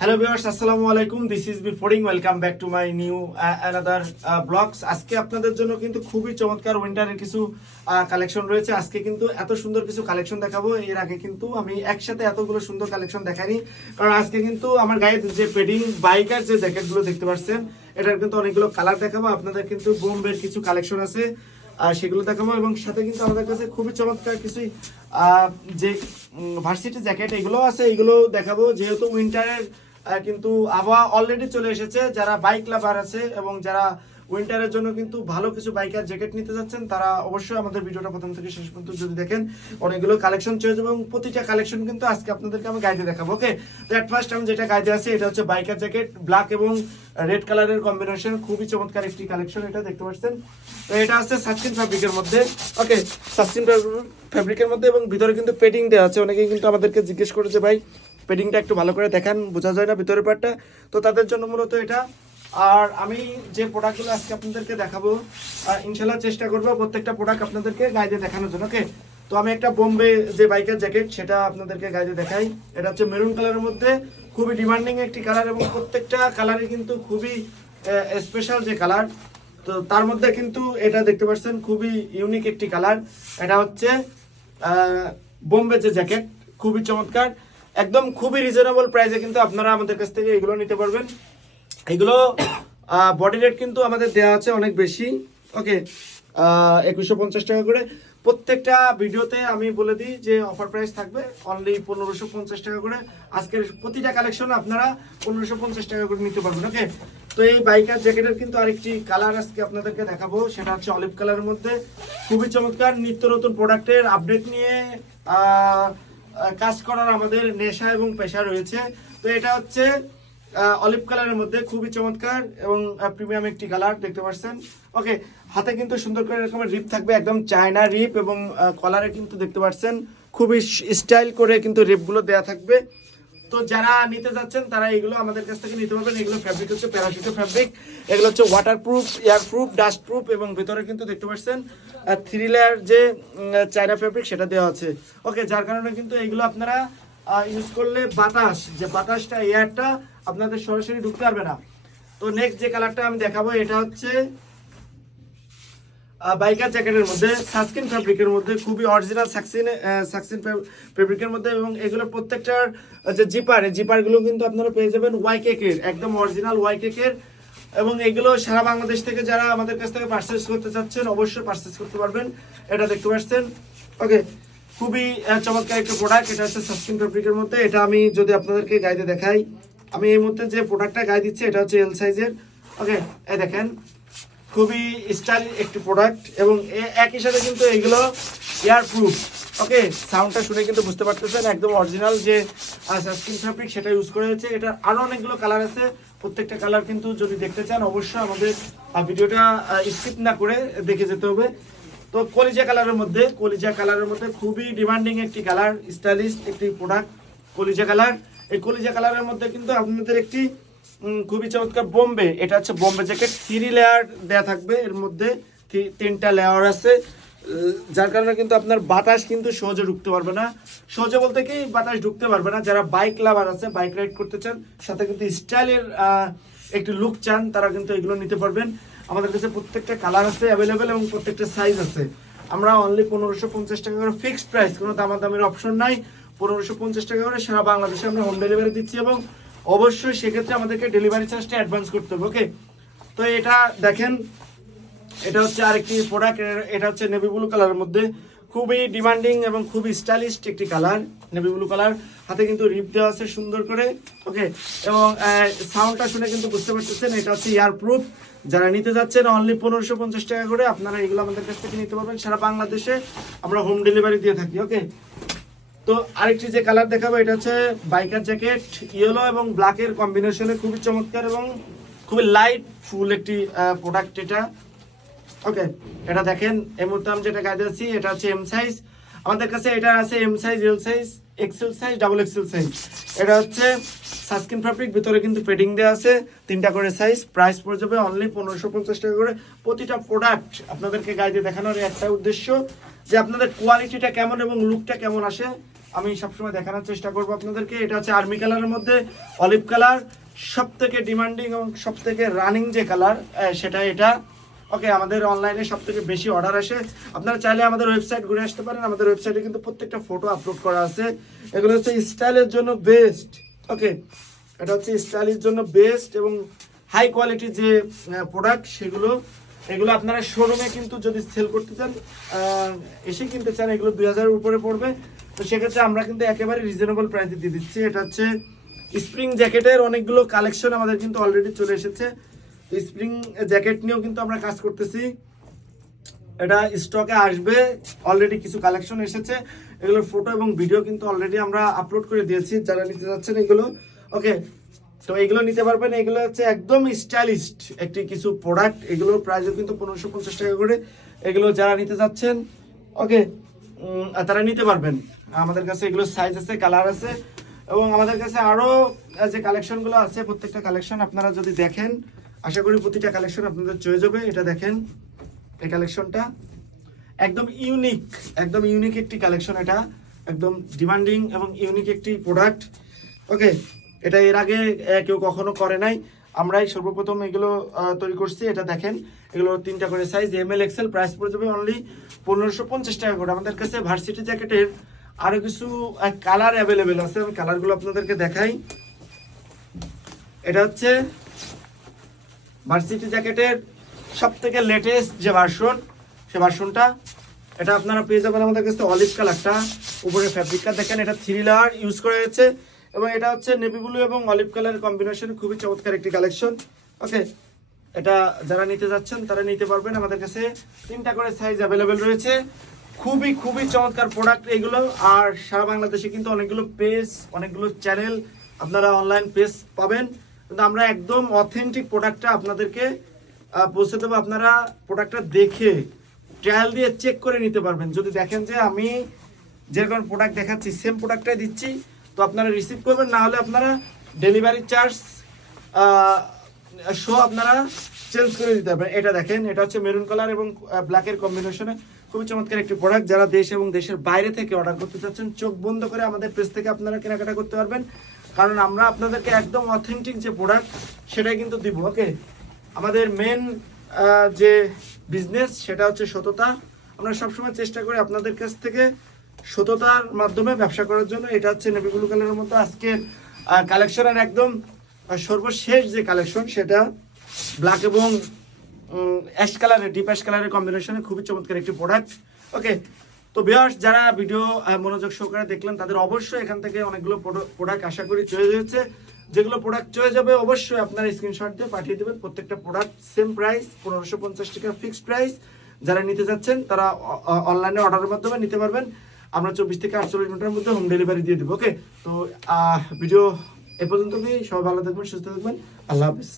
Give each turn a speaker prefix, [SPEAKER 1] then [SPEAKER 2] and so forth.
[SPEAKER 1] Hello viewers আসসালামু আলাইকুম this is B Foring welcome back to my new another blogs আজকে আপনাদের জন্য কিন্তু খুবই চমৎকার উইন্টারের কিছু কালেকশন রয়েছে। আজকে কিন্তু এত সুন্দর কিছু কালেকশন দেখাবো। এর আগে কিন্তু আমি একসাথে এতগুলো সুন্দর কালেকশন দেখাইনি। কারণ আজকে কিন্তু আমার গায়ে যে পেডিং বাইকার যে জ্যাকেটগুলো দেখতে পাচ্ছেন, এটার কিন্তু অনেকগুলো কালার দেখাবো। আপনাদের কিন্তু বোম্বের কিছু কালেকশন আছে আর সেগুলো দেখাবো। এবং সাথে কিন্তু আমাদের কাছে খুবই চমৎকার কিছু যে ভার্সিটি জ্যাকেট এগুলো আছে। এগুলো দেখাবো। যেহেতু উইন্টারের কিন্তু আবহাওয়া অলরেডি চলে এসেছে। যারা বাইক লাভার আছে এবং যারা উইন্টারের জন্য কিন্তু ভালো কিছু বাইকার জ্যাকেট নিতে যাচ্ছেন, তারা অবশ্যই আমাদের ভিডিওটা প্রথম থেকে শেষ পর্যন্ত যদি দেখেন, অনেকগুলো কালেকশন চয়েছে এবং প্রতিটা কালেকশন কিন্তু আজকে আপনাদেরকে আমি গাইডে দেখাবো ওকে তো অ্যাট ফার্স্ট আমি যেটা গাইডে আছে, এটা হচ্ছে বাইকার জ্যাকেট ব্ল্যাক এবং রেড কালারের কম্বিনেশন খুবই চমৎকার একটি কালেকশন এটা দেখতে পাচ্ছেন। তো এটা আছে সাস্কিন ফ্যাব্রিকের মধ্যে ওকে সাস্কিন ফ্যাব্রিকের মধ্যে এবং ভিতরে কিন্তু পেডিং দেওয়া আছে, অনেকেই কিন্তু আমাদেরকে জিজ্ঞেস করেছে, ভাই পেডিংটা একটু ভালো করে দেখান, বোঝা যায় না ভিতরের পার্টটা তো তাদের জন্য মূলত এটা। আর আমি যে প্রোডাক্টগুলো আজকে আপনাদেরকে দেখাবো ইনশাল্লাহ চেষ্টা করব প্রত্যেকটা প্রোডাক্ট আপনাদেরকে গাইডে দেখানোর জন্য ওকে তো আমি একটা বোম্বে যে বাইকের জ্যাকেট সেটা আপনাদেরকে গাইডে দেখাই। এটা হচ্ছে মেরুন কালারের মধ্যে। খুবই ডিমান্ডিং একটি কালার এবং প্রত্যেকটা কালারই কিন্তু খুবই স্পেশাল যে কালার তো তার মধ্যে কিন্তু এটা দেখতে পাচ্ছেন, খুবই ইউনিক একটি কালার এটা হচ্ছে বোম্বে যে জ্যাকেট খুবই চমৎকার। একদম খুবই রিজনেবল প্রাইসে কিন্তু আপনারা আমাদের কাছ থেকে এগুলো নিতে পারবেন। এগুলো বডি রেট কিন্তু আমাদের দেওয়া আছে অনেক বেশি। ওকে একুশশো পঞ্চাশ টাকা করে। প্রত্যেকটা ভিডিওতে আমি বলে দিই যে অফার প্রাইস থাকবে অনলি পনেরোশো পঞ্চাশ টাকা করে। আজকের প্রতিটা কালেকশন আপনারা পনেরোশো পঞ্চাশ টাকা করে নিতে পারবেন ওকে তো এই বাইকার জ্যাকেটের কিন্তু আরেকটি কালার আজকে আপনাদেরকে দেখাবো, সেটা হচ্ছে অলিভ কালারের মধ্যে। খুবই চমৎকার, নিত্য নতুন প্রোডাক্টের আপডেট নিয়ে কাজ করার আমাদের নেশা এবং পেশা রয়েছে। তো এটা হচ্ছে অলিভ কালারের মধ্যে, খুবই চমৎকার এবং প্রিমিয়াম একটি কালার দেখতে পাচ্ছেন? ওকে হাতে কিন্তু সুন্দর করে এরকমের রিপ থাকবে, একদম চায়না রিপ এবং কলারে কিন্তু দেখতে পাচ্ছেন, খুবই স্টাইল করে কিন্তু রিপগুলো দেয়া থাকবে। তো যারা নিতে যাচ্ছেন, তারা এগুলো আমাদের কাছ থেকে নিতে পারবেন। এগুলো ফ্যাব্রিক হচ্ছে প্যারাশুটের ফ্যাব্রিক এগুলো হচ্ছে water proof air proof dust proof এবং ভেতরে কিন্তু দেখতে পাচ্ছেন থ্রি লেয়ার যে চায়না ফ্যাব্রিক সেটা দেওয়া আছে। ওকে যার কারণে কিন্তু এগুলো আপনারা ইউজ করলে বাতাস, যে বাতাসটা এয়ারটা আপনাদের সরাসরি ঢুকতে পারবে না। তো নেক্সট যে কালারটা আমি দেখাবো, এটা হচ্ছে বাইকার জ্যাকেটের মধ্যে সাসকিন ফ্যাব্রিকের মধ্যে, খুবই অরিজিনাল সাকসিন সাকসিন ফ্যাব্রিকের মধ্যে এবং এগুলো প্রত্যেকটার যে জিপার জিপারগুলো কিন্তু আপনারা পেয়ে যাবেন ওয়াই কেকের একদম অরিজিনাল ওয়াই কেকের এবং এগুলো সারা বাংলাদেশ থেকে যারা আমাদের কাছ থেকে পার্চেস করতে চাচ্ছেন, অবশ্যই পার্চেস করতে পারবেন। এটা দেখতে পাচ্ছেন। ওকে খুবই চমৎকার একটা প্রোডাক্ট এটা হচ্ছে সাসকিন ফ্যাব্রিকের মধ্যে। এটা আমি যদি আপনাদেরকে গাইতে দেখাই, আমি এই মুহূর্তে যে প্রোডাক্টটা গায়ে দিচ্ছি, এটা হচ্ছে এল সাইজের ওকে এই দেখেন। খুবই স্টাইল একটি প্রোডাক্ট এবং একই সাথে কিন্তু এগুলো এয়ার প্রুফ ওকে সাউন্ডটা শুনে কিন্তু বুঝতে পারতেছেন একদম অরিজিনাল যে সাসকিন ফ্যাব্রিক সেটা ইউজ করা হয়েছে। এটার আরও অনেকগুলো কালার আছে। প্রত্যেকটা কালার কিন্তু যদি দেখতে চান, অবশ্যই আমাদের ভিডিওটা স্কিপ না করে দেখে যেতে হবে। তো কলিজা কালারের মধ্যে, কলিজা কালারের মধ্যে খুবই ডিমান্ডিং একটি কালার স্টাইলিশ একটি প্রোডাক্ট কলিজা কালার এই কলিজা কালারের মধ্যে কিন্তু আপনাদের একটি খুবই চমৎকার বোম্বে। এটা হচ্ছে বোম্বে জ্যাকেট। থ্রি লেয়ার দেয়া থাকবে। এর মধ্যে তিনটা লেয়ার আছে। যার কারণে কিন্তু আপনার বাতাস কিন্তু সহজে ঢুকতে পারবে না। সহজে বলতে কি, বাতাস ঢুকতে পারবে না। যারা বাইক লাভার আছে, বাইক রাইড করতে চান, সাথে কিন্তু স্টাইলের একটি লুক চান, তারা কিন্তু এগুলো নিতে পারবেন। আমাদের কাছে প্রত্যেকটা কালার আছে অ্যাভেলেবেল এবং প্রত্যেকটা সাইজ আছে। আমরা অনলি পনেরোশো পঞ্চাশ টাকা করে ফিক্সড প্রাইস কোনো দামাদামের অপশন নাই। পনেরোশো পঞ্চাশ টাকা করে সারা বাংলাদেশে আমরা হোম ডেলিভারি দিচ্ছি এবং অবশ্যই সেক্ষেত্রে আমাদেরকে ডেলিভারি চার্জটা অ্যাডভান্স করতে হবে ওকে তো এটা দেখেন, এটা হচ্ছে আরেকটি প্রোডাক্ট এটা হচ্ছে নেভি ব্লু কালারের মধ্যে। খুবই ডিমান্ডিং এবং খুবই স্টাইলিশ একটি কালার নেভি ব্লু কালার হাতে কিন্তু রিপ দেওয়া আছে সুন্দর করে ওকে এবং সাউন্ডটা শুনে কিন্তু বুঝতে পারতেছেন, এটা হচ্ছে ইয়ার প্রুফ যারা নিতে যাচ্ছেন অনলি পনেরোশো পঞ্চাশ টাকা করে আপনারা এগুলো আমাদের কাছ থেকে নিতে পারবেন। সারা বাংলাদেশে আমরা হোম ডেলিভারি দিয়ে থাকি ওকে তো আরেকটি যে কালার দেখাবো, এটা হচ্ছে বাইকার জ্যাকেট ইয়েলো এবং ব্ল্যাকের কম্বিনেশনে খুবই চমৎকার এবং খুবই লাইট ফুল একটি প্রোডাক্ট এটা। ওকে এটা দেখেন, এই মুহূর্তে আমি যেটা গাইতে আছি, এটা হচ্ছে এম সাইজ আমাদের কাছে এটা আছে M size L size XL size double XL size এটা হচ্ছে সাসকিন ফ্যাব্রিক ভিতরে কিন্তু পেডিং দেওয়া আছে, তিনটা করে সাইজ প্রাইস পড়ে যাবে অনলি পনেরোশো পঞ্চাশ টাকা করে। প্রতিটা প্রোডাক্ট আপনাদেরকে গাইতে দেখানোর একটা উদ্দেশ্য যে আপনাদের কোয়ালিটিটা কেমন এবং লুকটা কেমন আসে। আমি সবসময় দেখানোর চেষ্টা করব আপনাদেরকে। এটা হচ্ছে আর্মি কালারের মধ্যে অলিভ কালার সব থেকে ডিমান্ডিং এবং সব থেকে রানিং যে কালার সেটা এটা। ওকে আমাদের অনলাইনে সব থেকে বেশি অর্ডার আসে। আপনারা চাইলে আমাদের ওয়েবসাইট ঘুরে আসতে পারেন। আমাদের ওয়েবসাইটে কিন্তু প্রত্যেকটা ফটো আপলোড করা আছে। এগুলো হচ্ছে স্টাইলের জন্য বেস্ট ওকে এটা হচ্ছে স্টাইলের জন্য বেস্ট এবং হাই কোয়ালিটির যে প্রোডাক্ট সেগুলো, এগুলো আপনারা শোরুমে কিন্তু যদি সেল করতে চান এসে কিনতে চান, এগুলো দুই হাজারের উপরে পড়বে। তো সেক্ষেত্রে আমরা কিন্তু একেবারে রিজনেবল প্রাইসে দিয়ে দিচ্ছি। এটা হচ্ছে স্প্রিং জ্যাকেটের অনেকগুলো কালেকশন আমাদের কিন্তু অলরেডি চলে এসেছে। তো স্প্রিং জ্যাকেট নিয়েও কিন্তু আমরা কাজ করতেছি। এটা স্টকে আসবে অলরেডি কিছু কালেকশন এসেছে। এগুলোর ফটো এবং ভিডিও কিন্তু অলরেডি আমরা আপলোড করে দিয়েছি। যারা নিতে যাচ্ছেন এগুলো ওকে তো এগুলো নিতে পারবেন। এগুলো হচ্ছে একদম স্টাইলিস্ট একটি কিছু প্রোডাক্ট এগুলোর প্রাইসও কিন্তু পনেরোশো পঞ্চাশ টাকা করে এগুলো যারা নিতে যাচ্ছেন ওকে তারা নিতে পারবেন। আমাদের কাছে এগুলো সাইজ আছে কালার আছে এবং আমাদের কাছে আরও যে কালেকশনগুলো আছে, প্রত্যেকটা কালেকশন আপনারা যদি দেখেন, আশা করি প্রতিটা কালেকশন আপনাদের চয়ে যাবে, এটা দেখেন, এই কালেকশনটা একদম ইউনিক একদম ইউনিক একটি কালেকশন এটা, একদম ডিমান্ডিং এবং ইউনিক একটি প্রোডাক্ট ওকে এটা এর আগে কেউ কখনো করে নাই। আমরাই সর্বপ্রথম এগুলো তৈরি করছি, এটা দেখেন, এগুলো তিনটা করে size M L XL price পড়ে যাবে অনলি পনেরোশো পঞ্চাশ টাকা করে। আমাদের কাছে ভার্সিটি জ্যাকেটের আরও কিছু কালার অ্যাভেলেবেল আছে, আমি কালারগুলো আপনাদেরকে দেখাই। এটা হচ্ছে ভার্সিটি জ্যাকেটের সব থেকে লেটেস্ট যে ভার্সন সে ভার্সনটা এটা আপনারা পেয়ে যাবেন আমাদের কাছে অলিভ কালারটা উপরে ফ্যাব্রিকটা দেখেন, এটা থ্রি লায়ার ইউজ করা হয়েছে, এবং এটা হচ্ছে নেভি ব্লু এবং অলিভ কালারের কম্বিনেশন খুবই চমৎকার একটি কালেকশন ওকে এটা যারা নিতে যাচ্ছেন, তারা নিতে পারবেন আমাদের কাছে। তিনটা করে সাইজ অ্যাভেলেবেল রয়েছে। খুবই খুবই চমৎকার প্রোডাক্ট এগুলো। আর সারা বাংলাদেশে কিন্তু অনেকগুলো পেজ অনেকগুলো চ্যানেল আপনারা অনলাইন পেজ পাবেন। কিন্তু আমরা একদম অথেন্টিক প্রোডাক্টটা আপনাদেরকে পৌঁছে দেবো। আপনারা প্রোডাক্টটা দেখে ট্রায়াল দিয়ে চেক করে নিতে পারবেন। যদি দেখেন যে আমি যেরকম প্রোডাক্ট দেখাচ্ছি সেম প্রোডাক্টটাই দিচ্ছি, তো আপনারা রিসিভ করবেন। না হলে আপনারা ডেলিভারি চার্জ শো আপনারা চেঞ্জ করে দিতে পারবেন। এটা দেখেন, এটা হচ্ছে মেরুন কালার এবং ব্ল্যাকের কম্বিনেশনে খুবই চমৎকার একটি প্রোডাক্ট যারা দেশ এবং দেশের বাইরে থেকে অর্ডার করতে চাচ্ছেন, চোখ বন্ধ করে আমাদের পেজ থেকে আপনারা কেনাকাটা করতে পারবেন। কারণ আমরা আপনাদেরকে একদম অথেন্টিক যে প্রোডাক্ট সেটাই কিন্তু দিব ওকে আমাদের মেন যে বিজনেস সেটা হচ্ছে সততা। আমরা সবসময় চেষ্টা করি আপনাদের কাছ থেকে সততার মাধ্যমে ব্যবসা করার জন্য। এটা হচ্ছে নেভি কালারের মধ্যে আজকে কালেকশনের একদম সর্বশেষ যে কালেকশন সেটা ব্ল্যাক এবং অ্যাশ কালারের ডিপ অ্যাশ কালারের কম্বিনেশনে খুবই চমৎকার একটি প্রোডাক্ট ওকে তো বিয়ার্স যারা ভিডিও মনোযোগ সহকারে দেখলেন, তাদের অবশ্যই এখান থেকে অনেকগুলো প্রোডাক্ট আশা করি চলে যাচ্ছে যেগুলো প্রোডাক্ট চলে যাবে, অবশ্যই আপনারা স্ক্রিনশট দিয়ে পাঠিয়ে দেবেন। প্রত্যেকটা প্রোডাক্ট সেম প্রাইস পনেরোশো পঞ্চাশ টাকা ফিক্সড প্রাইস যারা নিতে যাচ্ছেন, তারা অনলাইনে অর্ডারের মাধ্যমে নিতে পারবেন। আমরা চব্বিশ থেকে আটচল্লিশ ঘণ্টার মধ্যে হোম ডেলিভারি দিয়ে দেবো ওকে তো ভিডিও এ পর্যন্ত সবাই ভালো থাকবেন, সুস্থ থাকবেন। আল্লাহ হাফিজ।